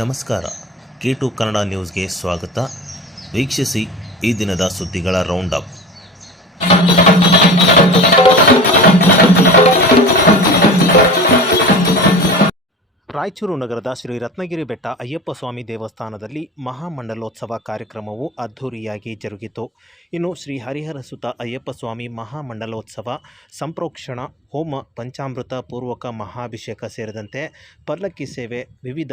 ನಮಸ್ಕಾರ. K2 ಕನ್ನಡ ನ್ಯೂಸ್ಗೆ ಸ್ವಾಗತ. ವೀಕ್ಷಿಸಿ ಈ ದಿನದ ಸುದ್ದಿಗಳ ರೌಂಡ್ ಅಪ್. ರಾಯಚೂರು ನಗರದ ಶ್ರೀ ರತ್ನಗಿರಿ ಬೆಟ್ಟ ಅಯ್ಯಪ್ಪ ಸ್ವಾಮಿ ದೇವಸ್ಥಾನದಲ್ಲಿ ಮಹಾಮಂಡಲೋತ್ಸವ ಕಾರ್ಯಕ್ರಮವು ಅದ್ಧೂರಿಯಾಗಿ ಜರುಗಿತು. ಇನ್ನು ಶ್ರೀ ಹರಿಹರ ಸುತ ಅಯ್ಯಪ್ಪ ಸ್ವಾಮಿ ಮಹಾಮಂಡಲೋತ್ಸವ ಸಂಪ್ರೋಕ್ಷಣ ಹೋಮ, ಪಂಚಾಮೃತ ಪೂರ್ವಕ ಮಹಾಭಿಷೇಕ ಸೇರಿದಂತೆ ಪಲ್ಲಕ್ಕಿ ಸೇವೆ, ವಿವಿಧ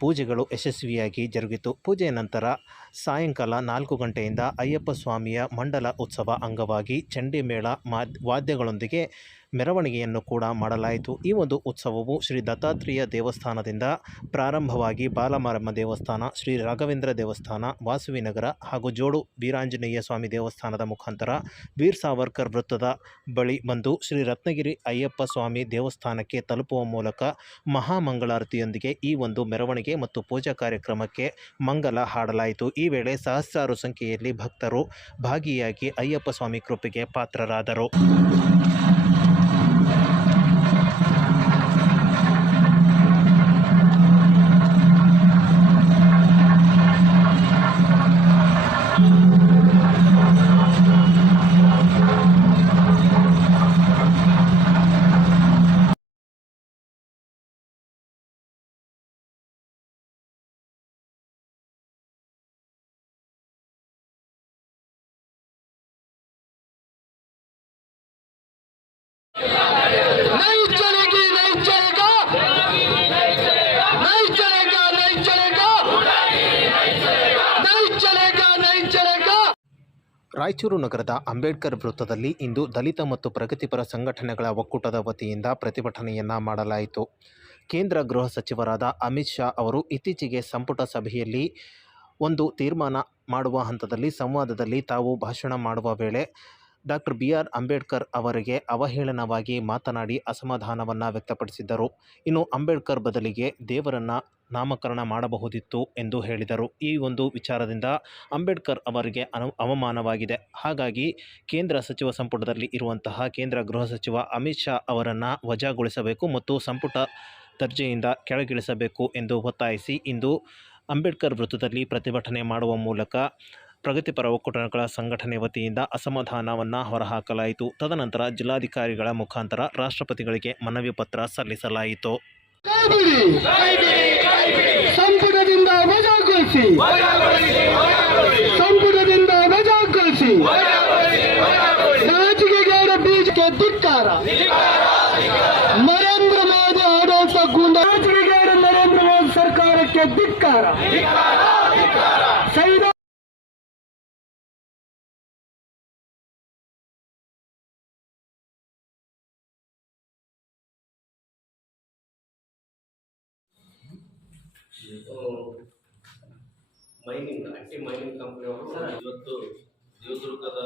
ಪೂಜೆಗಳು ಯಶಸ್ವಿಯಾಗಿ ಜರುಗಿತು. ಪೂಜೆಯ ನಂತರ ಸಾಯಂಕಾಲ 4 ಗಂಟೆಯಿಂದ ಅಯ್ಯಪ್ಪ ಸ್ವಾಮಿಯ ಮಂಡಲ ಉತ್ಸವ ಅಂಗವಾಗಿ ಚಂಡಿ ಮೇಳ ವಾದ್ಯಗಳೊಂದಿಗೆ ಮೆರವಣಿಗೆಯನ್ನು ಕೂಡ ಮಾಡಲಾಯಿತು. ಈ ಒಂದು ಉತ್ಸವವು ಶ್ರೀ ದತ್ತಾತ್ರೇಯ ದೇವಸ್ಥಾನದಿಂದ ಪ್ರಾರಂಭವಾಗಿ ಬಾಲಮಾರಮ್ಮ ದೇವಸ್ಥಾನ, ಶ್ರೀ ರಾಘವೇಂದ್ರ ದೇವಸ್ಥಾನ, ವಾಸವಿನಗರ ಹಾಗೂ ಜೋಡು ವೀರಾಂಜನೇಯ ಸ್ವಾಮಿ ದೇವಸ್ಥಾನದ ಮುಖಾಂತರ ವೀರ್ ಸಾವರ್ಕರ್ ವೃತ್ತದ ಬಳಿ ಬಂದು ಶ್ರೀ ರತ್ನಗಿರಿ ಅಯ್ಯಪ್ಪ ಸ್ವಾಮಿ ದೇವಸ್ಥಾನಕ್ಕೆ ತಲುಪುವ ಮೂಲಕ ಮಹಾಮಂಗಳಾರತಿಯೊಂದಿಗೆ ಈ ಒಂದು ಮೆರವಣಿಗೆ ಮತ್ತು ಪೂಜಾ ಕಾರ್ಯಕ್ರಮಕ್ಕೆ ಮಂಗಲ ಹಾಡಲಾಯಿತು. ಈ ವೇಳೆ ಸಹಸ್ರಾರು ಸಂಖ್ಯೆಯಲ್ಲಿ ಭಕ್ತರು ಭಾಗಿಯಾಗಿ ಅಯ್ಯಪ್ಪ ಸ್ವಾಮಿ ಕೃಪೆಗೆ ಪಾತ್ರರಾದರು. ರಾಯಚೂರು ನಗರದ ಅಂಬೇಡ್ಕರ್ ವೃತ್ತದಲ್ಲಿ ಇಂದು ದಲಿತ ಮತ್ತು ಪ್ರಗತಿಪರ ಸಂಘಟನೆಗಳ ಒಕ್ಕೂಟದ ವತಿಯಿಂದ ಪ್ರತಿಭಟನೆಯನ್ನು ಮಾಡಲಾಯಿತು. ಕೇಂದ್ರ ಗೃಹ ಸಚಿವರಾದ ಅಮಿತ್ ಶಾ ಅವರು ಇತ್ತೀಚೆಗೆ ಸಂಪುಟ ಸಭೆಯಲ್ಲಿ ಒಂದು ತೀರ್ಮಾನ ಮಾಡುವ ಹಂತದಲ್ಲಿ ಸಂವಾದದಲ್ಲಿ ತಾವು ಭಾಷಣ ಮಾಡುವ ವೇಳೆ ಡಾಕ್ಟರ್ BR ಅಂಬೇಡ್ಕರ್ ಅವರಿಗೆ ಅವಹೇಳನವಾಗಿ ಮಾತನಾಡಿ ಅಸಮಾಧಾನವನ್ನು ವ್ಯಕ್ತಪಡಿಸಿದ್ದರು. ಇನ್ನು ಅಂಬೇಡ್ಕರ್ ಬದಲಿಗೆ ದೇವರನ್ನು ನಾಮಕರಣ ಮಾಡಬಹುದಿತ್ತು ಎಂದು ಹೇಳಿದರು. ಈ ಒಂದು ವಿಚಾರದಿಂದ ಅಂಬೇಡ್ಕರ್ ಅವರಿಗೆ ಅವಮಾನವಾಗಿದೆ. ಹಾಗಾಗಿ ಕೇಂದ್ರ ಸಚಿವ ಸಂಪುಟದಲ್ಲಿ ಇರುವಂತಹ ಕೇಂದ್ರ ಗೃಹ ಸಚಿವ ಅಮಿತ್ ಶಾ ಅವರನ್ನು ವಜಾಗೊಳಿಸಬೇಕು ಮತ್ತು ಸಂಪುಟ ದರ್ಜೆಯಿಂದ ಕೆಳಗಿಳಿಸಬೇಕು ಎಂದು ಒತ್ತಾಯಿಸಿ ಇಂದು ಅಂಬೇಡ್ಕರ್ ವೃತ್ತದಲ್ಲಿ ಪ್ರತಿಭಟನೆ ಮಾಡುವ ಮೂಲಕ ಪ್ರಗತಿಪರ ಒಕ್ಕೂಟಗಳ ಸಂಘಟನೆ ವತಿಯಿಂದ ಅಸಮಾಧಾನವನ್ನು ಹೊರಹಾಕಲಾಯಿತು. ತದನಂತರ ಜಿಲ್ಲಾಧಿಕಾರಿಗಳ ಮುಖಾಂತರ ರಾಷ್ಟ್ರಪತಿಗಳಿಗೆ ಮನವಿ ಪತ್ರ ಸಲ್ಲಿಸಲಾಯಿತು. ಸಂಪುಟದಿಂದ ವಜಾಗೊಳಿಸಿ, ಸಂಪುಟದಿಂದ ವಜಾಗೊಳಿಸಿ. ರಾಜಕೀಯ ಬೀಜಕ್ಕೆ ಧಿಕ್ಕಾರ. ನರೇಂದ್ರ ಮೋದಿ ಆಡಳಿತ ಗೂಂಡ ರಾಜಕೀಯ ನರೇಂದ್ರ ಮೋದಿ ಸರ್ಕಾರಕ್ಕೆ ಧಿಕ್ಕಾರ. ಮೈನಿಂಗ್ ಕಂಪನಿಯವರು ಇವತ್ತು ದೇವದುರ್ಗದ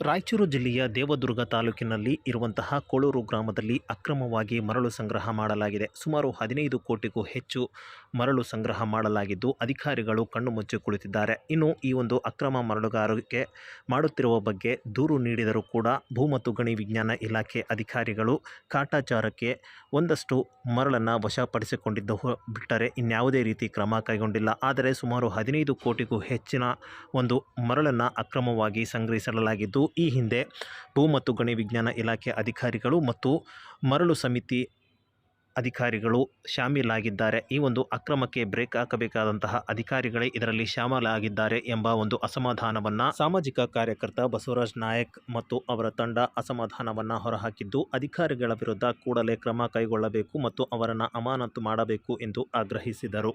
ರಾಯಚೂರು ಜಿಲ್ಲೆಯ ದೇವದುರ್ಗ ತಾಲೂಕಿನಲ್ಲಿ ಇರುವಂತಹ ಕೋಳೂರು ಗ್ರಾಮದಲ್ಲಿ ಅಕ್ರಮವಾಗಿ ಮರಳು ಸಂಗ್ರಹ ಮಾಡಲಾಗಿದೆ. ಸುಮಾರು 15 ಕೋಟಿಗೂ ಹೆಚ್ಚು ಮರಳು ಸಂಗ್ರಹ ಮಾಡಲಾಗಿದ್ದು ಅಧಿಕಾರಿಗಳು ಕಣ್ಣು ಮುಚ್ಚಿ ಕುಳಿತಿದ್ದಾರೆ. ಇನ್ನು ಈ ಒಂದು ಅಕ್ರಮ ಮರಳುಗಾರಿಕೆ ಮಾಡುತ್ತಿರುವ ಬಗ್ಗೆ ದೂರು ನೀಡಿದರೂ ಕೂಡ ಭೂ ಮತ್ತು ಗಣಿ ವಿಜ್ಞಾನ ಇಲಾಖೆ ಅಧಿಕಾರಿಗಳು ಕಾಟಾಚಾರಕ್ಕೆ ಒಂದಷ್ಟು ಮರಳನ್ನು ವಶಪಡಿಸಿಕೊಂಡಿದ್ದು ಬಿಟ್ಟರೆ ಇನ್ಯಾವುದೇ ರೀತಿ ಕ್ರಮ ಕೈಗೊಂಡಿಲ್ಲ. ಆದರೆ ಸುಮಾರು 15 ಕೋಟಿಗೂ ಹೆಚ್ಚಿನ ಒಂದು ಮರಳನ್ನು ಅಕ್ರಮವಾಗಿ ಸಂಗ್ರಹಿಸಲಾಗಿದ್ದು ಈ ಹಿಂದೆ ಭೂ ಮತ್ತು ಗಣಿ ವಿಜ್ಞಾನ ಇಲಾಖೆ ಅಧಿಕಾರಿಗಳು ಮತ್ತು ಮರಳು ಸಮಿತಿ ಅಧಿಕಾರಿಗಳು ಶಾಮೀಲಾಗಿದ್ದಾರೆ. ಈ ಒಂದು ಅಕ್ರಮಕ್ಕೆ ಬ್ರೇಕ್ ಹಾಕಬೇಕಾದಂತಹ ಅಧಿಕಾರಿಗಳೇ ಇದರಲ್ಲಿ ಶಾಮೀಲಾಗಿದ್ದಾರೆ ಎಂಬ ಒಂದು ಅಸಮಾಧಾನವನ್ನು ಸಾಮಾಜಿಕ ಕಾರ್ಯಕರ್ತ ಬಸವರಾಜ್ ನಾಯಕ್ ಮತ್ತು ಅವರ ತಂಡ ಅಸಮಾಧಾನವನ್ನು ಹೊರಹಾಕಿದ್ದು ಅಧಿಕಾರಿಗಳ ವಿರುದ್ಧ ಕೂಡಲೇ ಕ್ರಮ ಕೈಗೊಳ್ಳಬೇಕು ಮತ್ತು ಅವರನ್ನು ಅಮಾನತು ಮಾಡಬೇಕು ಎಂದು ಆಗ್ರಹಿಸಿದರು.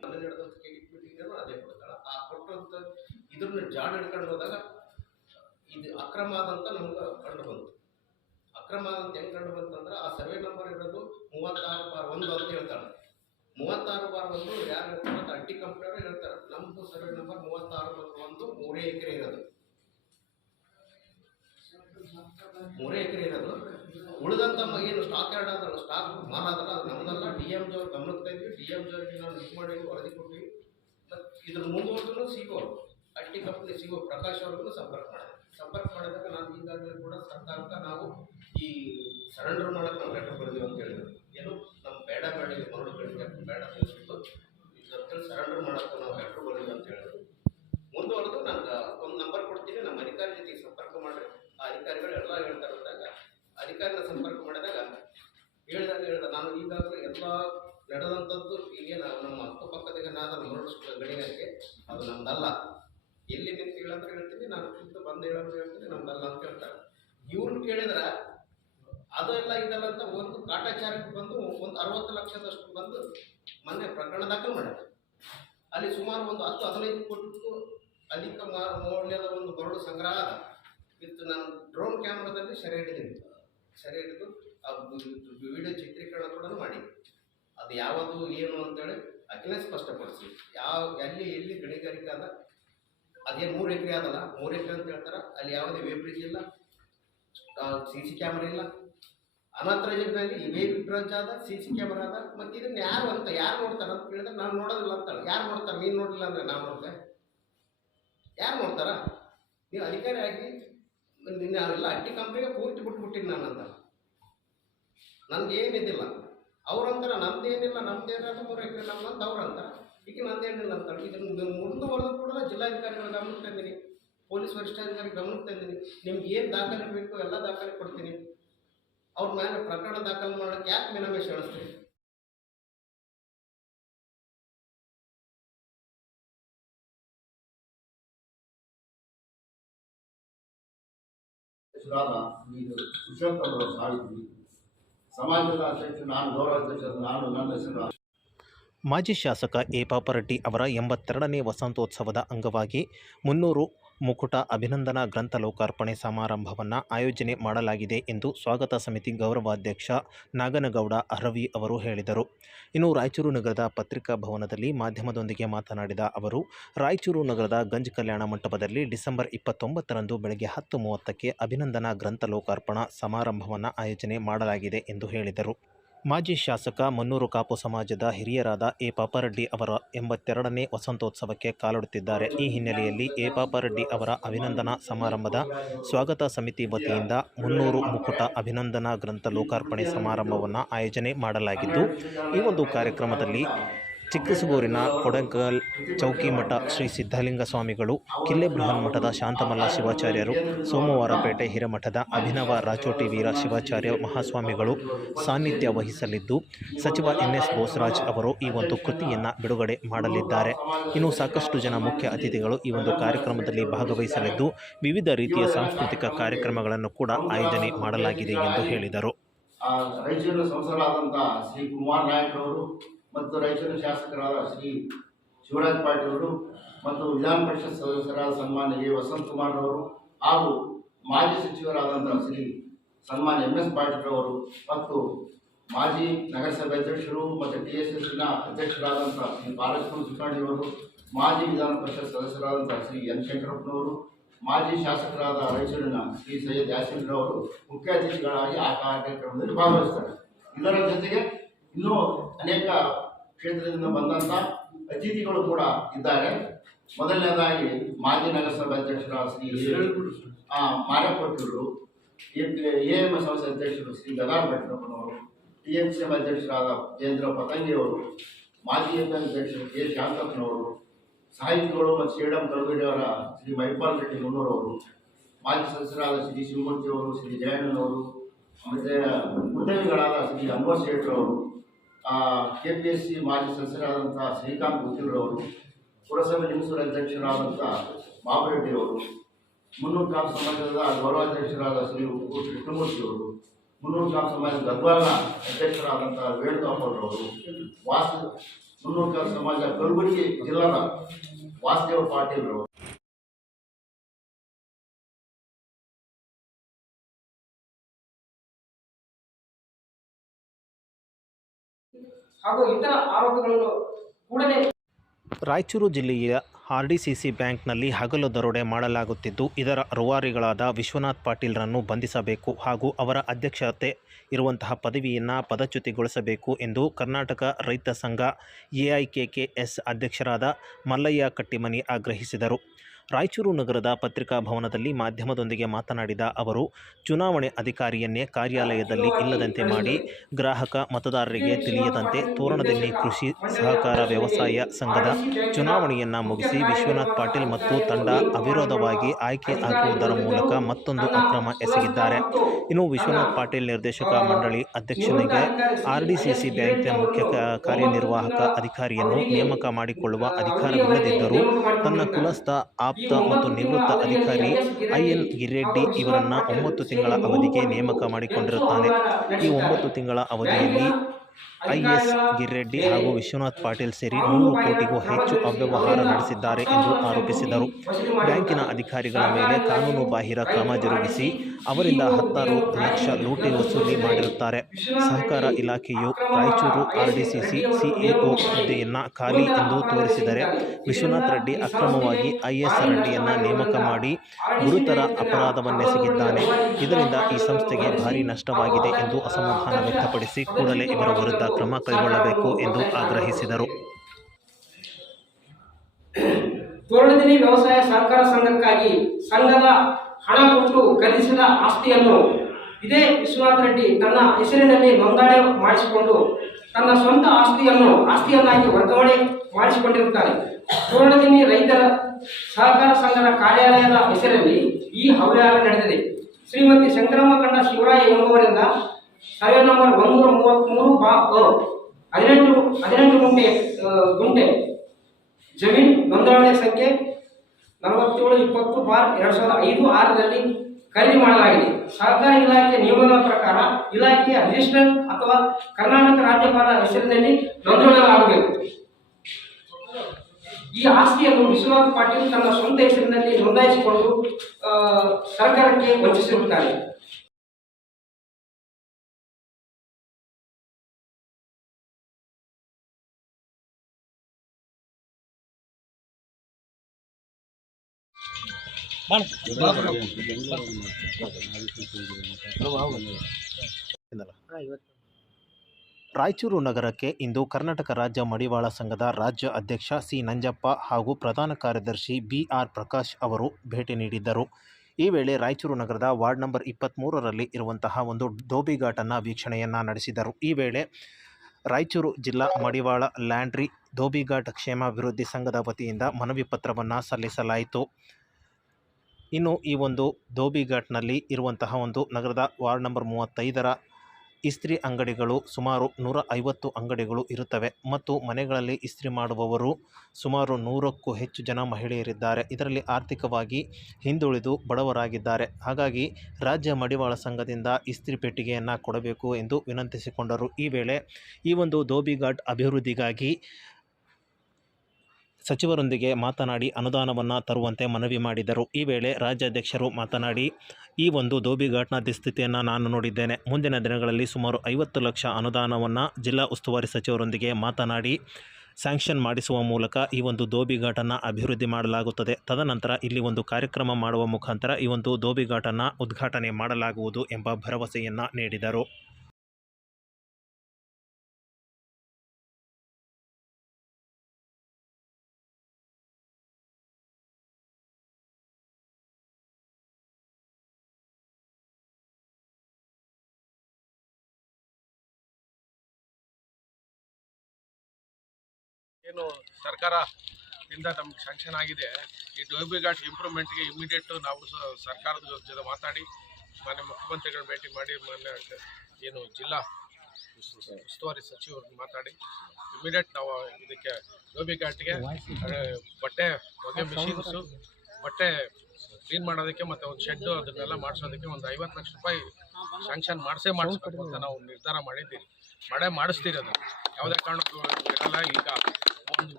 ಇದು ಅಕ್ರಮ ಆದಂತ ನಮ್ಗೆ ಕಂಡು ಬಂತು. ಅಕ್ರಮ ಆದಂತ ಹೆಂಗೆ ಕಂಡು ಬಂತಂದ್ರೆ ಆ ಸರ್ವೆ ನಂಬರ್ ಇರೋದು 36/1 ಅಂತ ಹೇಳ್ತಾರೆ. 36/1 ಯಾರು ಹೇಳ್ತಾರೆ? ಅಡ್ಡಿ ಕಂಪ್ನಿಯವರು ಹೇಳ್ತಾರೆ. ನಮ್ಮದು ಸರ್ವೆ ನಂಬರ್ 36/1 3 ಎಕರೆ ಇರೋದು. 3 ಎಕರೆ ಇರೋದು. ಉಳಿದಂತ ಏನು ಸ್ಟಾಕ್ ಯಾರ್ಡ್ ಅದಲ್ಲ, ಸ್ಟಾಕ್ ಮಾಲ್ ಅದಲ್ಲ, ಅದು ನಮ್ದಲ್ಲ. DMG ಅವ್ರು ಗಮನಕ್ಕೆ ಇದ್ವಿ. DMG ಅವರಿಗೆ ನಾವು ಇದು ಮಾಡಿ ವರದಿ ಕೊಟ್ಟಿವಿ. ಇದ್ರ ಮುಂದುವರೆದು ಸಿಗೋ ಅಡ್ಡಿ ಕಂಪ್ನಿ ಸಿಗೋ ಪ್ರಕಾಶ್ ಅವ್ರಿಗೂ ಸಂಪರ್ಕ ಮಾಡಿದಾಗ ನಾನು ಈಗಾಗಲೇ ಕೂಡ ಸರ್ಕಾರಕ್ಕೆ ನಾವು ಈ ಸರೆಂಡರ್ ಮಾಡೋಕ್ಕೆ ನಾವು ಲೆಟರ್ ಬರೆದಿವಿ ಅಂತ ಹೇಳಿದ್ರು. ಏನು ನಮ್ಮ ಬೇಡ ಮರಳು ಬೇಡ ತಿಳಿಸ್ಬಿಟ್ಟು ಇದರ ಹೇಳ್ತಾ ಇದ್ದಾಗ ಅಧಿಕಾರಿಗಳ ಸಂಪರ್ಕ ಮಾಡಿದಾಗ ಹೇಳಿದ ನಾನು ಈಗಾಗಲೇ ಎಲ್ಲ ನಡೆದಂಥದ್ದು ಈಗೇನು ನಮ್ಮ ಅಕ್ಕಪಕ್ಕದಾಗ ನಾದ ಮರಳು ಗಣಿಗಾರಿಕೆ ಅದು ನಮ್ದಲ್ಲ, ಎಲ್ಲಿ ನಿಂತು ಹೇಳಂದ್ರೆ ಹೇಳ್ತೀನಿ, ನಾನು ಕುಂತು ಬಂದು ಹೇಳಂದ್ರೆ ಹೇಳ್ತೀನಿ, ನಮ್ದಲ್ಲ ಅಂತ ಹೇಳ್ತಾರೆ. ಇವ್ರನ್ನ ಕೇಳಿದ್ರೆ ಅದೆಲ್ಲ ಇದೆಲ್ಲ ಅಂತ ಒಂದು ಕಾಟಾಚಾರಕ್ಕೆ ಬಂದು ಒಂದು 60 ಲಕ್ಷದಷ್ಟು ಬಂದು ಮೊನ್ನೆ ಪ್ರಕರಣ ದಾಖಲು ಮಾಡ್ಯಾರ. ಅಲ್ಲಿ ಸುಮಾರು ಒಂದು 10-15 ಕೋಟಿಗೂ ಅಧಿಕ ಮೌಲ್ಯದ ಒಂದು ಮರಳು ಸಂಗ್ರಹ ಆದ. ವಿತ್ ನಾನು ಡ್ರೋನ್ ಕ್ಯಾಮ್ರಾದಲ್ಲಿ ಸೆರೆ ಹಿಡಿದು ಆ ವಿಡಿಯೋ ಚಿತ್ರೀಕರಣ ಕೂಡ ಮಾಡಿ ಅದು ಯಾವುದು ಏನು ಅಂತೇಳಿ ಅದನ್ನೇ ಸ್ಪಷ್ಟಪಡಿಸಿ ಎಲ್ಲಿ ಗಣಿಗಾರಿಕೆ ಅದ, ಅದೇನು 3 ಎಕರೆ ಅದಲ್ಲ, 3 ಎಕರೆ ಅಂತ ಹೇಳ್ತಾರೆ. ಅಲ್ಲಿ ಯಾವುದೇ ವೇಬ್ರಿಜ್ ಇಲ್ಲ, CC ಕ್ಯಾಮ್ರಾ ಇಲ್ಲ. ಅನಾಥರಜದಲ್ಲಿ ವೇಬ್ರಿಜ್ ಅದ, CC ಕ್ಯಾಮ್ರಾ ಅದ. ಮತ್ತು ಇದನ್ನ ಯಾರು ನೋಡ್ತಾರೆ ಅಂತ ಕೇಳಿದ್ರೆ ನಾನು ನೋಡೋದಿಲ್ಲ ಅಂತಾಳೆ. ಯಾರು ನೋಡ್ತಾರೆ? ನೀನು ನೋಡಿಲ್ಲ ಅಂದರೆ ನಾನು ನೋಡಿದೆ, ಯಾರು ನೋಡ್ತಾರ? ನೀವು ಅಧಿಕಾರಿ ಆಗಿ ನಿನ್ನ ಎಲ್ಲ IT ಕಂಪ್ನಿಗೆ ಪೂರ್ತಿ ಬಿಟ್ಬಿಟ್ಟಿನಿ ನಾನು ಅಂತ. ನನಗೇನಿದ್ದಿಲ್ಲ. ಅವ್ರಂತಾರೆ ನಮ್ದೇನಿಲ್ಲ, ನಮ್ದೇನಾದ್ರು 3 ಎಕರೆ ನಮ್ಮಂತ ಅವ್ರಂತಾರೆ. ಈಗ ನಂದೇನಿಲ್ಲ ಅಂತಾಳೆ. ಇದನ್ನು ಮುಂದುವರೆದು ಕೂಡ ಜಿಲ್ಲಾಧಿಕಾರಿಗಳ ಗಮನಕ್ಕೆ ತಂದೀನಿ, ಪೊಲೀಸ್ ವರಿಷ್ಠಾಧಿಕಾರಿ ಗಮನಕ್ಕೆ ತಂದೀನಿ. ನಿಮ್ಗೆ ಏನು ದಾಖಲೆ ಬೇಕು ಎಲ್ಲ ದಾಖಲೆ ಕೊಡ್ತೀನಿ. ಅವ್ರ ಮೇಲೆ ಪ್ರಕರಣ ದಾಖಲೆ ಮಾಡೋಕ್ಕೆ ಯಾಕೆ ಮಿನಮೇಶ ಹೇಳಿಸ್ತೀರಿ? ಸಾವಿತ್ರಿ ಸಮಾಜದ ಅಧ್ಯಕ್ಷ ನಾನು, ಗೌರವಾಧ್ಯಕ್ಷರು ನಾನು. ನನ್ನ ಹೆಸರು ಮಾಜಿ ಶಾಸಕ ಎ ಪಾಪರೆಡ್ಡಿ ಅವರ 82ನೇ ವಸಂತೋತ್ಸವದ ಅಂಗವಾಗಿ 300 ಮುಕುಟ ಅಭಿನಂದನಾ ಗ್ರಂಥ ಲೋಕಾರ್ಪಣೆ ಸಮಾರಂಭವನ್ನು ಆಯೋಜನೆ ಮಾಡಲಾಗಿದೆ ಎಂದು ಸ್ವಾಗತ ಸಮಿತಿ ಗೌರವಾಧ್ಯಕ್ಷ ನಾಗನಗೌಡ ರವಿ ಅವರು ಹೇಳಿದರು. ಇನ್ನು ರಾಯಚೂರು ನಗರದ ಪತ್ರಿಕಾ ಭವನದಲ್ಲಿ ಮಾಧ್ಯಮದೊಂದಿಗೆ ಮಾತನಾಡಿದ ಅವರು, ರಾಯಚೂರು ನಗರದ ಗಂಜ್ ಕಲ್ಯಾಣ ಮಂಟಪದಲ್ಲಿ ಡಿಸೆಂಬರ್ 29ರಂದು ಬೆಳಗ್ಗೆ 10:30ಕ್ಕೆ ಅಭಿನಂದನಾ ಗ್ರಂಥ ಲೋಕಾರ್ಪಣಾ ಸಮಾರಂಭವನ್ನು ಆಯೋಜನೆ ಮಾಡಲಾಗಿದೆ ಎಂದು ಹೇಳಿದರು. ಮಾಜಿ ಶಾಸಕ ಮನ್ನೂರು ಕಾಪು ಸಮಾಜದ ಹಿರಿಯರಾದ ಎ ಪಾಪರೆಡ್ಡಿ ಅವರ 82ನೇ ವಸಂತೋತ್ಸವಕ್ಕೆ ಕಾಲಿಡುತ್ತಿದ್ದಾರೆ. ಈ ಹಿನ್ನೆಲೆಯಲ್ಲಿ ಎ ಪಾಪರೆಡ್ಡಿ ಅವರ ಅಭಿನಂದನಾ ಸಮಾರಂಭದ ಸ್ವಾಗತ ಸಮಿತಿ ವತಿಯಿಂದ 300 ಮುಕುಟ ಅಭಿನಂದನಾ ಗ್ರಂಥ ಲೋಕಾರ್ಪಣೆ ಸಮಾರಂಭವನ್ನು ಆಯೋಜನೆ ಮಾಡಲಾಗಿದ್ದು, ಈ ಒಂದು ಕಾರ್ಯಕ್ರಮದಲ್ಲಿ ಚಿಕ್ಕಸಗೂರಿನ ಕೊಡಂಕಲ್ ಚೌಕಿಮಠ ಶ್ರೀ ಸಿದ್ಧಲಿಂಗ ಸ್ವಾಮಿಗಳು, ಕಿಲ್ಲೆ ಬೃಹನ್ಮಠದ ಶಾಂತಮಲ್ಲ ಶಿವಾಚಾರ್ಯರು, ಸೋಮವಾರಪೇಟೆ ಹಿರೇಮಠದ ಅಭಿನವ ರಾಚೋಟಿ ವೀರ ಶಿವಾಚಾರ್ಯ ಮಹಾಸ್ವಾಮಿಗಳು ಸಾನ್ನಿಧ್ಯ ವಹಿಸಲಿದ್ದು, ಸಚಿವ NS ಬೋಸರಾಜ್ ಅವರು ಈ ಒಂದು ಕೃತಿಯನ್ನು ಬಿಡುಗಡೆ ಮಾಡಲಿದ್ದಾರೆ. ಇನ್ನು ಸಾಕಷ್ಟು ಜನ ಮುಖ್ಯ ಅತಿಥಿಗಳು ಈ ಒಂದು ಕಾರ್ಯಕ್ರಮದಲ್ಲಿ ಭಾಗವಹಿಸಲಿದ್ದು, ವಿವಿಧ ರೀತಿಯ ಸಾಂಸ್ಕೃತಿಕ ಕಾರ್ಯಕ್ರಮಗಳನ್ನು ಕೂಡ ಆಯೋಜನೆ ಮಾಡಲಾಗಿದೆ ಎಂದು ಹೇಳಿದರು. ರಾಯಚೂರಿನ ಸಂಸದರಾದಂಥ ಶ್ರೀ ಕುಮಾರ್ ನಾಯಕರವರು ಮತ್ತು ರಾಯಚೂರು ಶಾಸಕರಾದ ಶ್ರೀ ಶಿವರಾಜ್ ಪಾಟೀಲ್ ಅವರು ಮತ್ತು ವಿಧಾನ ಪರಿಷತ್ ಸದಸ್ಯರಾದ ಸನ್ಮಾನ್ಯ ಎ ವಸಂತ್ ಕುಮಾರ್ ಅವರು ಹಾಗೂ ಮಾಜಿ ಸಚಿವರಾದಂಥ ಶ್ರೀ ಸನ್ಮಾನ್ಯ MS ಪಾಟೀಲ್ ಅವರು ಮತ್ತು ಮಾಜಿ ನಗರಸಭೆ ಅಧ್ಯಕ್ಷರು ಮತ್ತು TSSನ ಅಧ್ಯಕ್ಷರಾದಂಥ ಶ್ರೀ ಬಾಲಕೃಷ್ಣ ಸುಖಾಣಿಯವರು, ಮಾಜಿ ವಿಧಾನ ಪರಿಷತ್ ಸದಸ್ಯರಾದಂಥ ಶ್ರೀ N ಶಂಕರಪ್ಪನವರು, ಮಾಜಿ ಶಾಸಕರಾದ ರಾಯಚೂರಿನ ಶ್ರೀ ಸೈಯದ್ ಯಾಸೀನ್ರವರು ಮುಖ್ಯ ಅತಿಥಿಗಳಾಗಿ ಆ ಕಾರ್ಯಕ್ರಮದಲ್ಲಿ ಭಾಗವಹಿಸ್ತಾರೆ. ಇದರ ಜೊತೆಗೆ ಇನ್ನೂ ಅನೇಕ ಕ್ಷೇತ್ರದಿಂದ ಬಂದಂಥ ಅತಿಥಿಗಳು ಕೂಡ ಇದ್ದಾರೆ. ಮೊದಲನೇದಾಗಿ ಮಾಜಿ ನಗರಸಭೆ ಅಧ್ಯಕ್ಷರಾದ ಶ್ರೀ ಮಾರಪ್ಪಟ್ಟರು, AM ಸಂಸ್ಥೆ ಅಧ್ಯಕ್ಷರು ಶ್ರೀ ಗದಾರ್ ಭಟ್ರಪ್ಪನವರು, TMCM ಅಧ್ಯಕ್ಷರಾದ ಕೇಂದ್ರ ಪತಂಗಿಯವರು, ಮಾಜಿ ಅಧ್ಯಕ್ಷರು K ಶಾಂತಪ್ಪನವರು, ಸಾಹಿತಿಗಳು ಮತ್ತು ಶ್ರೀಡಂ ಕಳಗಡಿಯವರ ಶ್ರೀ ಮೈಪಾಲ್ ರೆಡ್ಡಿ ಮುನ್ನೂರವರು, ಮಾಜಿ ಸದಸ್ಯರಾದ ಶ್ರೀ ಶಿವಮೂರ್ತಿಯವರು, ಶ್ರೀ ಜಯಣ್ಣನವರು, ಮತ್ತು ಉದ್ಯಮಿಗಳಾದ ಶ್ರೀ ಅನ್ವರ್ ಶೇಟ್ರವರು, KPSC ಮಾಜಿ ಸದಸ್ಯರಾದಂಥ ಶ್ರೀಕಾಂತ್ ಗುತ್ತಿರವರು, ಪುರಸಭೆ ಲಿಂಗಸೂರು ಅಧ್ಯಕ್ಷರಾದಂಥ ಬಾಬುರೆಡ್ಡಿಯವರು, ಮುನ್ನೂರು ಕಾಪ್ ಸಮಾಜದ ಗೌರವಾಧ್ಯಕ್ಷರಾದ ಶ್ರೀ ಕೃಷ್ಣಮೂರ್ತಿಯವರು, ಮುನ್ನೂರು ಕಾಪ್ ಸಮಾಜದ ಗದ್ವಾಲ್ನ ಅಧ್ಯಕ್ಷರಾದಂಥ ವೇಣುಗೋಪಾಲ್ರವರು, ಮುನ್ನೂರು ಕಾಪ್ ಸಮಾಜ ಕಲಬುರಗಿ ಜಿಲ್ಲಾದ ವಾಸುದೇವ ಪಾಟೀಲ್ರವರು. ಹಾಗೂ ಇತರ ಆರೋಪಗಳನ್ನು ಕೂಡಲೇ ರಾಯಚೂರು ಜಿಲ್ಲೆಯ RDCC ಬ್ಯಾಂಕ್ನಲ್ಲಿ ಹಗಲು ದರೋಡೆ ಮಾಡಲಾಗುತ್ತಿದ್ದು, ಇದರ ರೂವಾರಿಗಳಾದ ವಿಶ್ವನಾಥ್ ಪಾಟೀಲ್ರನ್ನು ಬಂಧಿಸಬೇಕು ಹಾಗೂ ಅವರ ಅಧ್ಯಕ್ಷತೆ ಇರುವಂತಹ ಪದವಿಯನ್ನು ಪದಚ್ಯುತಿಗೊಳಿಸಬೇಕು ಎಂದು ಕರ್ನಾಟಕ ರೈತ ಸಂಘ AIKKS ಅಧ್ಯಕ್ಷರಾದ ಮಲ್ಲಯ್ಯ ಕಟ್ಟಿಮನಿ ಆಗ್ರಹಿಸಿದರು. ರಾಯಚೂರು ನಗರದ ಪತ್ರಿಕಾ ಭವನದಲ್ಲಿ ಮಾಧ್ಯಮದೊಂದಿಗೆ ಮಾತನಾಡಿದ ಅವರು, ಚುನಾವಣೆ ಅಧಿಕಾರಿಯನ್ನೇ ಕಾರ್ಯಾಲಯದಲ್ಲಿ ಇಲ್ಲದಂತೆ ಮಾಡಿ, ಗ್ರಾಹಕ ಮತದಾರರಿಗೆ ತಿಳಿಯದಂತೆ ತೋರಣದಲ್ಲಿ ಕೃಷಿ ಸಹಕಾರ ವ್ಯವಸಾಯ ಸಂಘದ ಚುನಾವಣೆಯನ್ನ ಮುಗಿಸಿ ವಿಶ್ವನಾಥ್ ಪಾಟೀಲ್ ಮತ್ತು ತಂಡ ಅವಿರೋಧವಾಗಿ ಆಯ್ಕೆ ಆಗುವುದರ ಮೂಲಕ ಮತ್ತೊಂದು ಅಕ್ರಮ ಎಸಗಿದ್ದಾರೆ. ಇನ್ನು ವಿಶ್ವನಾಥ್ ಪಾಟೀಲ್ ನಿರ್ದೇಶಕ ಮಂಡಳಿ ಅಧ್ಯಕ್ಷನಿಗೆ ಆರ್ಡಿಸಿಸಿ ಬ್ಯಾಂಕ್ನ ಮುಖ್ಯ ಕಾರ್ಯನಿರ್ವಾಹಕ ಅಧಿಕಾರಿಯನ್ನು ನೇಮಕ ಮಾಡಿಕೊಳ್ಳುವ ಅಧಿಕಾರವಿಲ್ಲದಿದ್ದರೂ ತನ್ನ ಕುಲಸ್ಥ ಆಪ್ತ ಮತ್ತು ನಿವೃತ್ತ ಅಧಿಕಾರಿ ಐಎನ್ ಗಿರೆಡ್ಡಿ ಇವರನ್ನ 9 ತಿಂಗಳ ಅವಧಿಗೆ ನೇಮಕ ಮಾಡಿಕೊಂಡಿರುತ್ತಾನೆ. ಈ 9 ತಿಂಗಳ ಅವಧಿಯಲ್ಲಿ ಐಎಸ್ ಗಿರೆಡ್ಡಿ ಹಾಗೂ ವಿಶ್ವನಾಥ್ ಪಾಟೀಲ್ ಸೇರಿ 100 ಕೋಟಿಗೂ ಹೆಚ್ಚು ಅವ್ಯವಹಾರ ನಡೆಸಿದ್ದಾರೆ ಎಂದು ಆರೋಪಿಸಿದರು. ಬ್ಯಾಂಕಿನ ಅಧಿಕಾರಿಗಳ ಮೇಲೆ ಕಾನೂನು ಬಾಹಿರ ಕ್ರಮ ಜರುಗಿಸಿ ಅವರಿಂದ 16 ಲಕ್ಷ ಲೂಟಿ ವಸೂಲಿ ಮಾಡಿರುತ್ತಾರೆ. ಸಹಕಾರ ಇಲಾಖೆಯು ರಾಯಚೂರು ಆರ್ಡಿಸಿಸಿ ಸಿಇಒ ಹುದ್ದೆಯನ್ನು ಖಾಲಿ ಎಂದು ತೋರಿಸಿದರೆ ವಿಶ್ವನಾಥ್ ರೆಡ್ಡಿ ಅಕ್ರಮವಾಗಿ ಐಎಸ್ ರೆಡ್ಡಿಯನ್ನ ನೇಮಕ ಮಾಡಿ ಗುರುತರ ಅಪರಾಧವನ್ನೆಸಗಿದ್ದಾನೆ. ಇದರಿಂದ ಈ ಸಂಸ್ಥೆಗೆ ಭಾರಿ ನಷ್ಟವಾಗಿದೆ ಎಂದು ಅಸಮಾಧಾನ ವ್ಯಕ್ತಪಡಿಸಿ ಕೂಡಲೇ ಇವರ ವಿರುದ್ಧ ಕ್ರಮ ಕೈಗೊಳ್ಳಬೇಕು ಎಂದು ಆಗ್ರಹಿಸಿದರು. ತೋರಣದಿನಿ ವ್ಯವಸಾಯ ಸಹಕಾರ ಸಂಘಕ್ಕಾಗಿ ಸಂಘದ ಹಣ ಕೊಟ್ಟು ಖರೀದಿಸಿದ ಆಸ್ತಿಯನ್ನು ಇದೇ ವಿಶ್ವನಾಥ್ ರೆಡ್ಡಿ ತನ್ನ ಹೆಸರಿನಲ್ಲಿ ನೋಂದಣಿ ಮಾಡಿಸಿಕೊಂಡು ತನ್ನ ಸ್ವಂತ ಆಸ್ತಿಯನ್ನಾಗಿ ವರ್ಗಾವಣೆ ಮಾಡಿಸಿಕೊಂಡಿರುತ್ತಾರೆ. ತೋರಣದಿನಿ ರೈತರ ಸಹಕಾರ ಸಂಘದ ಕಾರ್ಯಾಲಯದ ಹೆಸರಲ್ಲಿ ಈ ಅವ್ಯವಹಾರ ನಡೆದಿದೆ. ಶ್ರೀಮತಿ ಶಂಕರಮ್ಮ ಕಂಡ ಶಿವರಾಯ ಎಂಬುವರಿಂದ ಸರ್ವೆ ನಂಬರ್ 133 ಗುಂಟೆ ಜಮೀನ್ ನೋಂದಣಿ ಸಂಖ್ಯೆ 4720/2005-6ರಲ್ಲಿ ಖರೀದಿ ಮಾಡಲಾಗಿದೆ. ಸಹಕಾರಿ ಇಲಾಖೆ ನಿಯಮಗಳ ಪ್ರಕಾರ ಇಲಾಖೆಯ ಅಸಿಸ್ಟೆಂಟ್ ಅಥವಾ ಕರ್ನಾಟಕ ರಾಜ್ಯಪಾಲ ಹೆಸರಿನಲ್ಲಿ ನೋಂದಣಿಯಾಗಬೇಕು. ಈ ಆಸ್ತಿಯನ್ನು ವಿಶ್ವನಾಥ್ ಪಾಟೀಲ್ ತನ್ನ ಸ್ವಂತ ಹೆಸರಿನಲ್ಲಿ ನೋಂದಾಯಿಸಿಕೊಂಡು ಸರ್ಕಾರಕ್ಕೆ ವಂಚಿಸಿರುತ್ತಾರೆ. ರಾಯಚೂರು ನಗರಕ್ಕೆ ಇಂದು ಕರ್ನಾಟಕ ರಾಜ್ಯ ಮಡಿವಾಳ ಸಂಘದ ರಾಜ್ಯ ಅಧ್ಯಕ್ಷ ಸಿ ನಂಜಪ್ಪ ಹಾಗೂ ಪ್ರಧಾನ ಕಾರ್ಯದರ್ಶಿ BR ಪ್ರಕಾಶ್ ಅವರು ಭೇಟಿ ನೀಡಿದ್ದರು. ಈ ವೇಳೆ ರಾಯಚೂರು ನಗರದ ವಾರ್ಡ್ ನಂಬರ್ 23ರಲ್ಲಿ ಇರುವಂತಹ ಒಂದು ಧೋಬಿಘಾಟನ್ನು ವೀಕ್ಷಣೆಯನ್ನು ನಡೆಸಿದರು. ಈ ವೇಳೆ ರಾಯಚೂರು ಜಿಲ್ಲಾ ಮಡಿವಾಳ ಲ್ಯಾಂಡ್ರಿ ಧೋಬಿಘಾಟ್ ಕ್ಷೇಮಾಭಿವೃದ್ಧಿ ಸಂಘದ ವತಿಯಿಂದ ಮನವಿ ಪತ್ರವನ್ನು ಸಲ್ಲಿಸಲಾಯಿತು. ಇನ್ನು ಈ ಒಂದು ಧೋಬಿಘಾಟ್ನಲ್ಲಿ ಇರುವಂತಹ ಒಂದು ನಗರದ ವಾರ್ಡ್ ನಂಬರ್ 35ರ ಇಸ್ತ್ರಿ ಅಂಗಡಿಗಳು ಸುಮಾರು 150 ಅಂಗಡಿಗಳು ಇರುತ್ತವೆ ಮತ್ತು ಮನೆಗಳಲ್ಲಿ ಇಸ್ತ್ರಿ ಮಾಡುವವರು ಸುಮಾರು 100ಕ್ಕೂ ಹೆಚ್ಚು ಜನ ಮಹಿಳೆಯರಿದ್ದಾರೆ. ಇದರಲ್ಲಿ ಆರ್ಥಿಕವಾಗಿ ಹಿಂದುಳಿದು ಬಡವರಾಗಿದ್ದಾರೆ. ಹಾಗಾಗಿ ರಾಜ್ಯ ಮಡಿವಾಳ ಸಂಘದಿಂದ ಇಸ್ತ್ರಿ ಪೆಟ್ಟಿಗೆಯನ್ನು ಕೊಡಬೇಕು ಎಂದು ವಿನಂತಿಸಿಕೊಂಡರು. ಈ ವೇಳೆ ಈ ಒಂದು ಧೋಬಿಘಾಟ್ ಅಭಿವೃದ್ಧಿಗಾಗಿ ಸಚಿವರೊಂದಿಗೆ ಮಾತನಾಡಿ ಅನುದಾನವನ್ನು ತರುವಂತೆ ಮನವಿ ಮಾಡಿದರು. ಈ ವೇಳೆ ರಾಜ್ಯಾಧ್ಯಕ್ಷರು ಮಾತನಾಡಿ, ಈ ಒಂದು ಧೋಬಿಘಾಟ್ನ ದುಸ್ಥಿತಿಯನ್ನು ನಾನು ನೋಡಿದ್ದೇನೆ. ಮುಂದಿನ ದಿನಗಳಲ್ಲಿ ಸುಮಾರು 50 ಲಕ್ಷ ಅನುದಾನವನ್ನು ಜಿಲ್ಲಾ ಉಸ್ತುವಾರಿ ಸಚಿವರೊಂದಿಗೆ ಮಾತನಾಡಿ ಸ್ಯಾಂಕ್ಷನ್ ಮಾಡಿಸುವ ಮೂಲಕ ಈ ಒಂದು ಧೋಬಿಘಾಟನ್ನು ಅಭಿವೃದ್ಧಿ ಮಾಡಲಾಗುತ್ತದೆ. ತದನಂತರ ಇಲ್ಲಿ ಒಂದು ಕಾರ್ಯಕ್ರಮ ಮಾಡುವ ಮುಖಾಂತರ ಈ ಒಂದು ಧೋಬಿಘಾಟನ್ನು ಉದ್ಘಾಟನೆ ಮಾಡಲಾಗುವುದು ಎಂಬ ಭರವಸೆಯನ್ನು ನೀಡಿದರು. ಏನು ಸರ್ಕಾರದಿಂದ ನಮ್ಗೆ ಸ್ಯಾಂಕ್ಷನ್ ಆಗಿದೆ, ಈ ಧೋಬಿಘಾಟ್ ಇಂಪ್ರೂವ್ಮೆಂಟ್ಗೆ ಇಮಿಡಿಯೇಟ್ ನಾವು ಸರ್ಕಾರದ ಜೊತೆ ಮಾತಾಡಿ ಮಾನ್ಯ ಮುಖ್ಯಮಂತ್ರಿಗಳು ಭೇಟಿ ಮಾಡಿ ಮಾನ್ಯ ಏನು ಜಿಲ್ಲಾ ಉಸ್ತುವಾರಿ ಸಚಿವರು ಮಾತಾಡಿ ಇಮಿಡಿಯೇಟ್ ನಾವು ಇದಕ್ಕೆ ಧೋಬಿಘಾಟ್ಗೆ ಬಟ್ಟೆ ಒಗೆ ಮಿಷಿನ್ಸು, ಬಟ್ಟೆ ಕ್ಲೀನ್ ಮಾಡೋದಕ್ಕೆ ಮತ್ತು ಒಂದು ಶೆಡ್ಡು ಅದನ್ನೆಲ್ಲ ಮಾಡಿಸೋದಕ್ಕೆ ಒಂದು 50 ಲಕ್ಷ ರೂಪಾಯಿ ಸ್ಯಾಂಕ್ಷನ್ ಮಾಡಿಸ್ಬೇಕು ಅಂತ ನಾವು ನಿರ್ಧಾರ ಮಾಡಿದ್ದೀವಿ. ಮಾಡಿಸ್ತೀರಿ ಅದು ಯಾವುದೇ ಕಾರಣಕ್ಕೂ ಇರಲ್ಲ. ಈಗ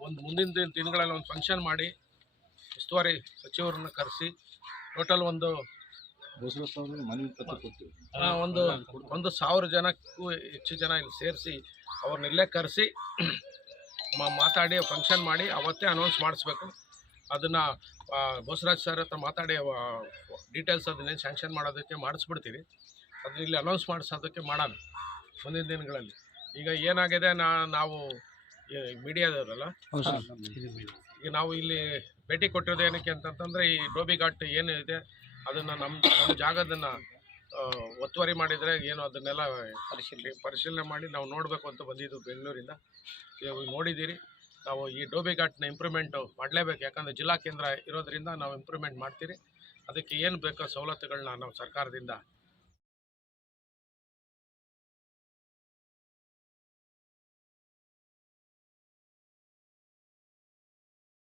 ಒಂದು ಮುಂದಿನ ದಿನಗಳಲ್ಲಿ ಒಂದು ಫಂಕ್ಷನ್ ಮಾಡಿ ಉಸ್ತುವಾರಿ ಸಚಿವರನ್ನು ಕರೆಸಿ ಟೋಟಲ್ ಒಂದು 1,000 ಜನಕ್ಕೂ ಹೆಚ್ಚು ಜನ ಇಲ್ಲಿ ಸೇರಿಸಿ ಅವ್ರನ್ನೆಲ್ಲೇ ಕರೆಸಿ ಮಾತಾಡಿ ಫಂಕ್ಷನ್ ಮಾಡಿ ಅವತ್ತೇ ಅನೌನ್ಸ್ ಮಾಡಿಸ್ಬೇಕು. ಅದನ್ನು ಬಸವರಾಜ್ ಸರ್ ಹತ್ರ ಮಾತಾಡಿ ಡೀಟೇಲ್ಸ್ ಅದನ್ನೇನು ಸ್ಯಾಂಕ್ಷನ್ ಮಾಡೋದಕ್ಕೆ ಮಾಡಿಸ್ಬಿಡ್ತೀವಿ. ಅದನ್ನ ಇಲ್ಲಿ ಅನೌನ್ಸ್ ಮಾಡಿಸೋದಕ್ಕೆ ಮಾಡೋಣ ಮುಂದಿನ ದಿನಗಳಲ್ಲಿ. ಈಗ ಏನಾಗಿದೆ, ನಾವು ಮೀಡಿಯಾದವರಲ್ಲ ಈಗ ನಾವು ಇಲ್ಲಿ ಭೇಟಿ ಕೊಟ್ಟಿರೋದು ಏನಕ್ಕೆ ಅಂತಂತಂದರೆ ಈ ಡೋಬಿ ಘಾಟ್ ಏನು ಇದೆ ಅದನ್ನು ನಮ್ಮ ಜಾಗದನ್ನು ಒತ್ತುವರಿ ಮಾಡಿದರೆ ಏನು ಅದನ್ನೆಲ್ಲ ಪರಿಶೀಲನೆ ಮಾಡಿ ನಾವು ನೋಡಬೇಕು ಅಂತ ಬಂದಿದ್ದು ಬೆಂಗಳೂರಿಂದ. ಇವಾಗ ನೋಡಿದ್ದೀರಿ, ನಾವು ಈ ಡೋಬಿ ಘಾಟ್ನ ಇಂಪ್ರೂವ್ಮೆಂಟು ಮಾಡಲೇಬೇಕು. ಯಾಕಂದರೆ ಜಿಲ್ಲಾ ಕೇಂದ್ರ ಇರೋದರಿಂದ ನಾವು ಇಂಪ್ರೂವ್ಮೆಂಟ್ ಮಾಡ್ತೀರಿ. ಅದಕ್ಕೆ ಏನು ಬೇಕೋ ಸವಲತ್ತುಗಳನ್ನ ನಾವು ಸರ್ಕಾರದಿಂದ